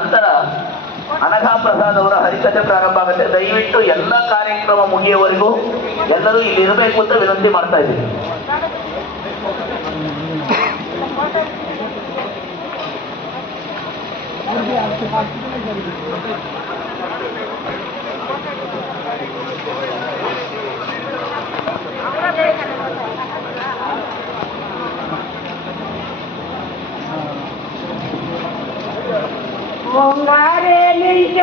ನಂತರ ಅನಘಾ ಪ್ರಸಾದ್ ಅವರ ಹರಿಕಥೆ ಪ್ರಾರಂಭ ಆಗುತ್ತೆ. ದಯವಿಟ್ಟು ಎಲ್ಲ ಕಾರ್ಯಕ್ರಮ ಮುಗಿಯುವವರೆಗೂ ಎಲ್ಲರೂ ಇಲ್ಲಿ ಇರಬೇಕು ಅಂತ ವಿನಂತಿ ಮಾಡ್ತಾ ಇದ್ದೀನಿ. பொங்காரே நீங்க